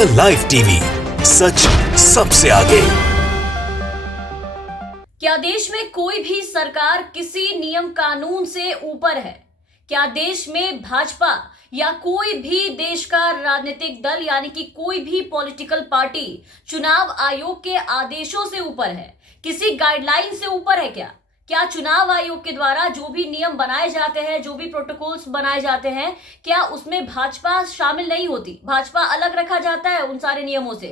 The live TV, सच सबसे आगे। क्या देश में कोई भी सरकार किसी नियम कानून से ऊपर है? क्या देश में भाजपा या कोई भी देश का राजनीतिक दल यानी कि कोई भी पॉलिटिकल पार्टी चुनाव आयोग के आदेशों से ऊपर है? किसी गाइडलाइन से ऊपर है क्या? क्या चुनाव आयोग के द्वारा जो भी नियम बनाए जाते हैं, जो भी प्रोटोकॉल्स बनाए जाते हैं, क्या उसमें भाजपा शामिल नहीं होती? भाजपा अलग रखा जाता है उन सारे नियमों से?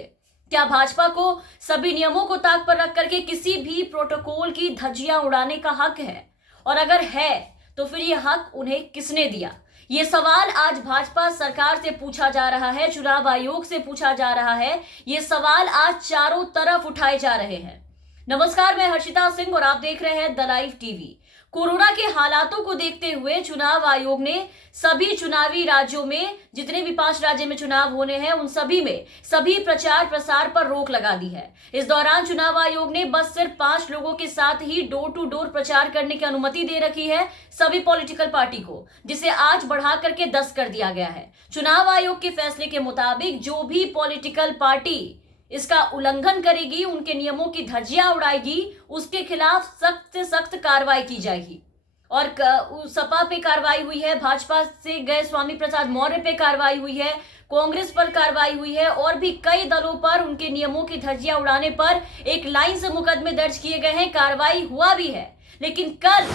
क्या भाजपा को सभी नियमों को ताक पर रख करके किसी भी प्रोटोकॉल की धज्जियां उड़ाने का हक है? और अगर है तो फिर ये हक उन्हें किसने दिया? ये सवाल आज भाजपा सरकार से पूछा जा रहा है, चुनाव आयोग से पूछा जा रहा है। ये सवाल आज चारों तरफ उठाए जा रहे हैं। नमस्कार, मैं हर्षिता सिंह और आप देख रहे हैं द लाइव टीवी। कोरोना के हालातों को देखते हुए चुनाव आयोग ने सभी चुनावी राज्यों में, जितने भी 5 राज्य में चुनाव होने हैं, उन सभी में सभी प्रचार प्रसार पर रोक लगा दी है। इस दौरान चुनाव आयोग ने बस सिर्फ 5 लोगों के साथ ही डोर टू डोर प्रचार करने की अनुमति दे रखी है सभी पॉलिटिकल पार्टी को, जिसे आज बढ़ा करके 10 कर दिया गया है। चुनाव आयोग के फैसले के मुताबिक जो भी पॉलिटिकल पार्टी इसका उल्लंघन करेगी, उनके नियमों की धज्जियां उड़ाएगी, उसके खिलाफ सख्त से सख्त कार्रवाई की जाएगी। और सपा पे कार्रवाई हुई है, भाजपा से गए स्वामी प्रसाद मौर्य पे कार्रवाई हुई है, कांग्रेस पर कार्रवाई हुई है और भी कई दलों पर उनके नियमों की धज्जियां उड़ाने पर एक लाइन से मुकदमे दर्ज किए गए हैं, कार्रवाई हुआ भी है। लेकिन कल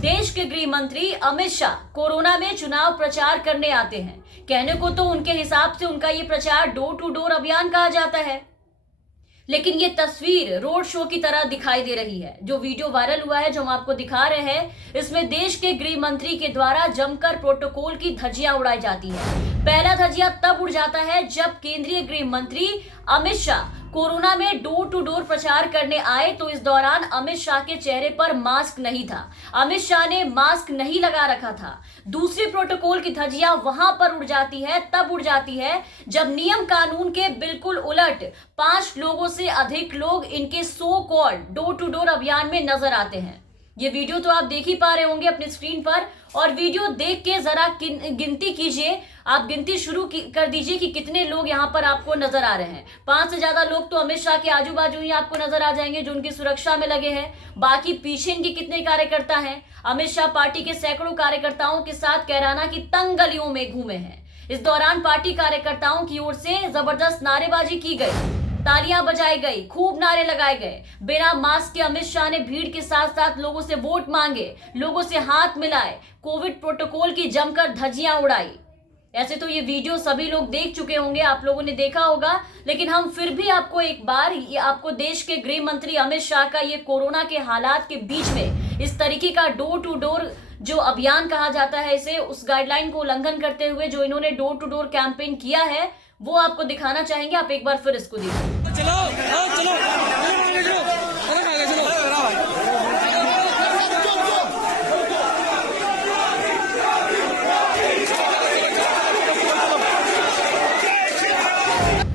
देश के गृह मंत्री अमित शाह कोरोना में चुनाव प्रचार करने आते हैं। कहने को तो उनके हिसाब से उनका ये प्रचार डोर टू डोर अभियान कहा जाता है, लेकिन ये तस्वीर रोड शो की तरह दिखाई दे रही है। जो वीडियो वायरल हुआ है, जो हम आपको दिखा रहे हैं, इसमें देश के गृह मंत्री के द्वारा जमकर प्रोटोकॉल की धज्जियां उड़ाई जाती है। पहला धज्जिया तब उड़ जाता है जब केंद्रीय गृह मंत्री अमित शाह कोरोना में डोर टू डोर प्रचार करने आए, तो इस दौरान अमित शाह के चेहरे पर मास्क नहीं था। अमित शाह ने मास्क नहीं लगा रखा था। दूसरी प्रोटोकॉल की धज्जियां वहां पर उड़ जाती है, तब उड़ जाती है जब नियम कानून के बिल्कुल उलट 5 लोगों से अधिक लोग इनके so called door to door अभियान में नजर आते हैं। ये वीडियो तो आप देख ही पा रहे होंगे अपनी स्क्रीन पर, और वीडियो देख के जरा गिनती कीजिए। आप गिनती शुरू कर दीजिए कि कितने लोग यहाँ पर आपको नजर आ रहे हैं। 5 से ज्यादा लोग तो अमित शाह के आजू बाजू ही आपको नजर आ जाएंगे, जो उनकी सुरक्षा में लगे हैं। बाकी पीछे इनके कितने कार्यकर्ता हैं? अमित शाह पार्टी के सैकड़ों कार्यकर्ताओं के साथ कैराना की तंग गलियों में घूमे हैं। इस दौरान पार्टी कार्यकर्ताओं की ओर से जबरदस्त नारेबाजी की गई, तालियां बजाई गई, खूब नारे लगाए गए। बिना मास्क के अमित शाह ने भीड़ के साथ साथ लोगों से वोट मांगे, लोगों से हाथ मिलाए, कोविड प्रोटोकॉल की जमकर धज्जियां उड़ाई। ऐसे तो ये वीडियो सभी लोग देख चुके होंगे, आप लोगों ने देखा होगा, लेकिन हम फिर भी आपको एक बार आपको देश के गृह मंत्री अमित शाह का ये कोरोना के हालात के बीच में इस तरीके का डोर टू डोर जो अभियान कहा जाता है, इसे उस गाइडलाइन को उल्लंघन करते हुए जो इन्होंने डोर टू डोर कैंपेन किया है, वो आपको दिखाना चाहेंगे। आप एक बार फिर इसको देखिए।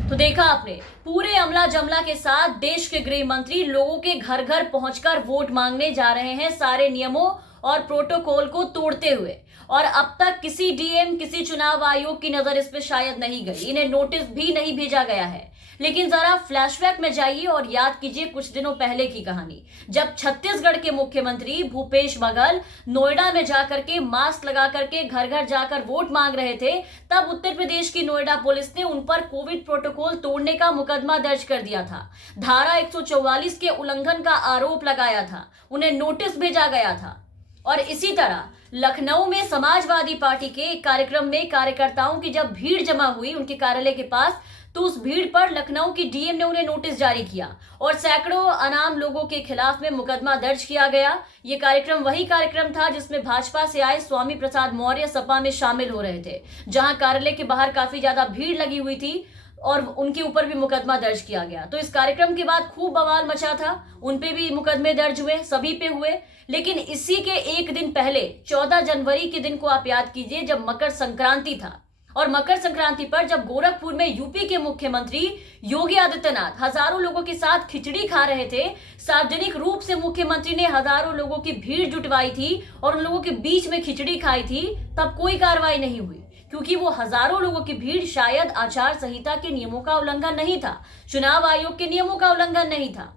तो देखा आपने, पूरे अमला जमला के साथ देश के गृह मंत्री लोगों के घर घर पहुंचकर वोट मांगने जा रहे हैं, सारे नियमों और प्रोटोकॉल को तोड़ते हुए। और अब तक किसी डीएम, किसी चुनाव आयोग की नजर इस पे शायद नहीं गई, इन्हें नोटिस भी नहीं भेजा गया है। लेकिन जरा फ्लैशबैक में जाइए और याद कीजिए कुछ दिनों पहले की कहानी, जब छत्तीसगढ़ के मुख्यमंत्री भूपेश बघेल नोएडा में जाकर के मास्क लगा करके घर घर जाकर वोट मांग रहे थे। तब उत्तर प्रदेश की नोएडा पुलिस ने उन पर कोविड प्रोटोकॉल तोड़ने का मुकदमा दर्ज कर दिया था। धारा 144 के उल्लंघन का आरोप लगाया था, उन्हें नोटिस भेजा गया था। और इसी तरह लखनऊ में समाजवादी पार्टी के एक कार्यक्रम में कार्यकर्ताओं की जब भीड़ जमा हुई उनके कार्यालय के पास, तो उस भीड़ पर लखनऊ की डीएम ने उन्हें नोटिस जारी किया और सैकड़ों अनाम लोगों के खिलाफ में मुकदमा दर्ज किया गया। ये कार्यक्रम वही कार्यक्रम था जिसमें भाजपा से आए स्वामी प्रसाद मौर्य सपा में शामिल हो रहे थे, जहां कार्यालय के बाहर काफी ज्यादा भीड़ लगी हुई थी और उनके ऊपर भी मुकदमा दर्ज किया गया। तो इस कार्यक्रम के बाद खूब बवाल मचा था, उन पे भी मुकदमे दर्ज हुए, सभी पे हुए। लेकिन इसी के एक दिन पहले 14 जनवरी के दिन को आप याद कीजिए, जब मकर संक्रांति था, और मकर संक्रांति पर जब गोरखपुर में यूपी के मुख्यमंत्री योगी आदित्यनाथ हजारों लोगों के साथ खिचड़ी खा रहे थे, सार्वजनिक रूप से मुख्यमंत्री ने हजारों लोगों की भीड़ जुटवाई थी और उन लोगों के बीच में खिचड़ी खाई थी, तब कोई कार्रवाई नहीं हुई। क्योंकि वो हजारों लोगों की भीड़ शायद आचार संहिता के नियमों का उल्लंघन नहीं था, चुनाव आयोग के नियमों का उल्लंघन नहीं था,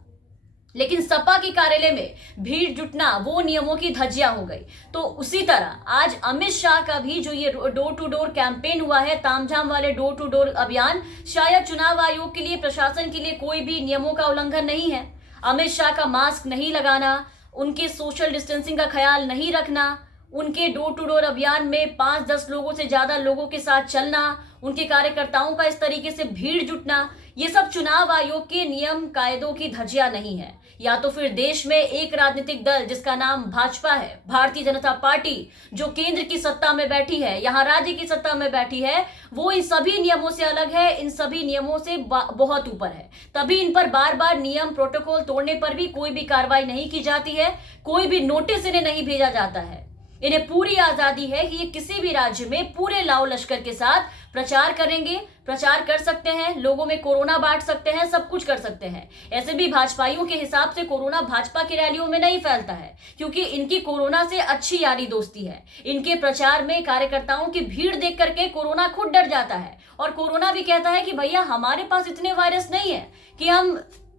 लेकिन सपा के कार्यालय में भीड़ जुटना वो नियमों की धज्जियां हो गई। तो उसी तरह आज अमित शाह का भी जो ये डोर टू डोर कैंपेन हुआ है, तामझाम वाले डोर टू डोर अभियान, शायद चुनाव आयोग के लिए, प्रशासन के लिए कोई भी नियमों का उल्लंघन नहीं है। अमित शाह का मास्क नहीं लगाना, उनके सोशल डिस्टेंसिंग का ख्याल नहीं रखना, उनके डोर टू डोर अभियान में 5-10 लोगों से ज्यादा लोगों के साथ चलना, उनके कार्यकर्ताओं का इस तरीके से भीड़ जुटना, ये सब चुनाव आयोग के नियम कायदों की धज्जियां नहीं है। या तो फिर देश में एक राजनीतिक दल जिसका नाम भाजपा है, भारतीय जनता पार्टी, जो केंद्र की सत्ता में बैठी है, यहाँ राज्य की सत्ता में बैठी है, वो इन सभी नियमों से अलग है, इन सभी नियमों से बहुत ऊपर है। तभी इन पर बार बार नियम प्रोटोकॉल तोड़ने पर भी कोई भी कार्रवाई नहीं की जाती है, कोई भी नोटिस इन्हें नहीं भेजा जाता है। इन्हें पूरी आजादी है कि ये किसी भी राज्य में पूरे लाओ लश्कर के साथ प्रचार करेंगे, प्रचार कर सकते हैं, लोगों में कोरोना बांट सकते हैं, सब कुछ कर सकते हैं। ऐसे भी भाजपाइयों के हिसाब से कोरोना भाजपा की रैलियों में नहीं फैलता है, क्योंकि इनकी कोरोना से अच्छी यारी दोस्ती है। इनके प्रचार में कार्यकर्ताओं की भीड़ देख करके कोरोना खुद डर जाता है, और कोरोना भी कहता है कि भैया हमारे पास इतने वायरस नहीं है कि हम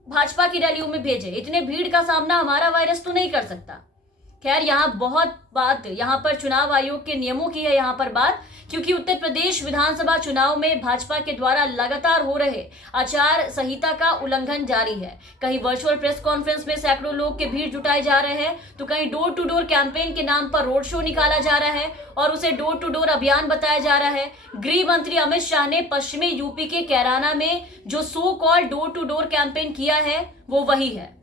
भाजपा की रैलियों में भेजें, इतने भीड़ का सामना हमारा वायरस तो नहीं कर सकता। खैर, यहाँ बहुत बात यहाँ पर चुनाव आयोग के नियमों की है यहाँ पर बात, क्योंकि उत्तर प्रदेश विधानसभा चुनाव में भाजपा के द्वारा लगातार हो रहे आचार संहिता का उल्लंघन जारी है। कहीं वर्चुअल प्रेस कॉन्फ्रेंस में सैकड़ों लोग के भीड़ जुटाए जा रहे हैं, तो कहीं डोर टू डोर कैंपेन के नाम पर रोड शो निकाला जा रहा है और उसे डोर टू डोर अभियान बताया जा रहा है। गृह मंत्री अमित शाह ने पश्चिमी यूपी के कैराना में जो so called door to door campaign किया है वो वही है।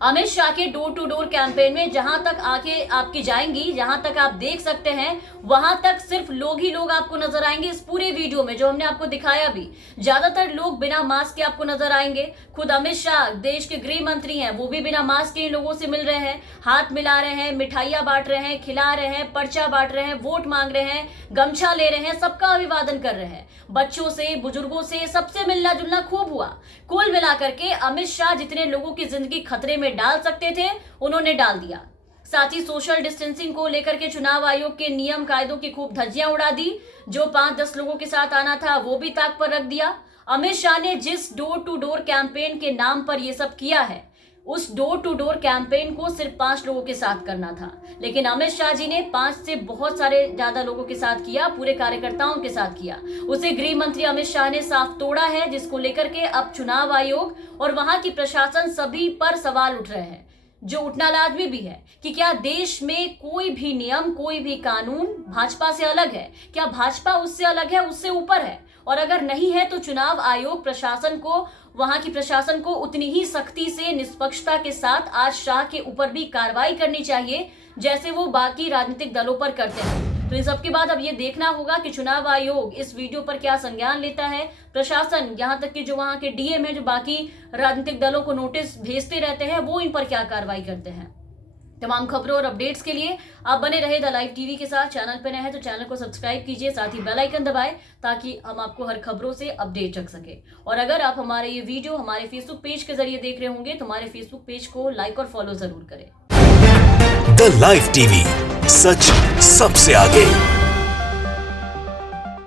अमित शाह के डोर टू डोर कैंपेन में जहां तक आंखें आपकी जाएंगी, जहां तक आप देख सकते हैं, वहां तक सिर्फ लोग ही लोग आपको नजर आएंगे। इस पूरे वीडियो में जो हमने आपको दिखाया भी, ज्यादातर लोग बिना मास्क के आपको नजर आएंगे। खुद अमित शाह देश के गृह मंत्री हैं, वो भी बिना मास्क के लोगों से मिल रहे हैं, हाथ मिला रहे हैं, मिठाइयां बांट रहे हैं, खिला रहे हैं, पर्चा बांट रहे हैं, वोट मांग रहे हैं, गमछा ले रहे हैं, सबका अभिवादन कर रहे हैं। बच्चों से, बुजुर्गों से, सबसे मिलना जुलना खूब हुआ। कुल मिलाकर के अमित शाह जितने लोगों की जिंदगी खतरे में डाल सकते थे उन्होंने डाल दिया। साथ ही सोशल डिस्टेंसिंग को लेकर के चुनाव आयोग के नियम कायदों की खूब धज्जियां उड़ा दी। जो 5-10 लोगों के साथ आना था वो भी ताक पर रख दिया। अमित शाह ने जिस डोर टू डोर कैंपेन के नाम पर यह सब किया है, उस डोर टू डोर कैंपेन को सिर्फ 5 लोगों के साथ करना था, लेकिन अमित शाह जी ने 5 से बहुत सारे ज्यादा लोगों के साथ किया, पूरे कार्यकर्ताओं के साथ किया। उसे गृह मंत्री अमित शाह ने साफ तोड़ा है, जिसको लेकर के अब चुनाव आयोग और वहां की प्रशासन सभी पर सवाल उठ रहे हैं, जो उठना लाजमी भी है कि क्या देश में कोई भी नियम, कोई भी कानून भाजपा से अलग है? क्या भाजपा उससे अलग है, उससे ऊपर है? और अगर नहीं है तो चुनाव आयोग प्रशासन को, वहां की प्रशासन को उतनी ही सख्ती से, निष्पक्षता के साथ आज शाह के ऊपर भी कार्रवाई करनी चाहिए, जैसे वो बाकी राजनीतिक दलों पर करते हैं। तो इन सबके बाद अब ये देखना होगा कि चुनाव आयोग इस वीडियो पर क्या संज्ञान लेता है, प्रशासन, यहाँ तक कि जो वहां के डीएम है, जो बाकी राजनीतिक दलों को नोटिस भेजते रहते हैं, वो इन पर क्या कार्रवाई करते हैं। तमाम खबरों और अपडेट्स के लिए आप बने रहे द लाइव टीवी के साथ। चैनल पर नए हैं तो चैनल को सब्सक्राइब कीजिए, साथ ही बेल आइकन दबाएं ताकि हम आपको हर खबरों से अपडेट रख सके। और अगर आप हमारे ये वीडियो हमारे फेसबुक पेज के जरिए देख रहे होंगे तो हमारे फेसबुक पेज को लाइक और फॉलो जरूर करें। द लाइव टीवी, सच सबसे आगे।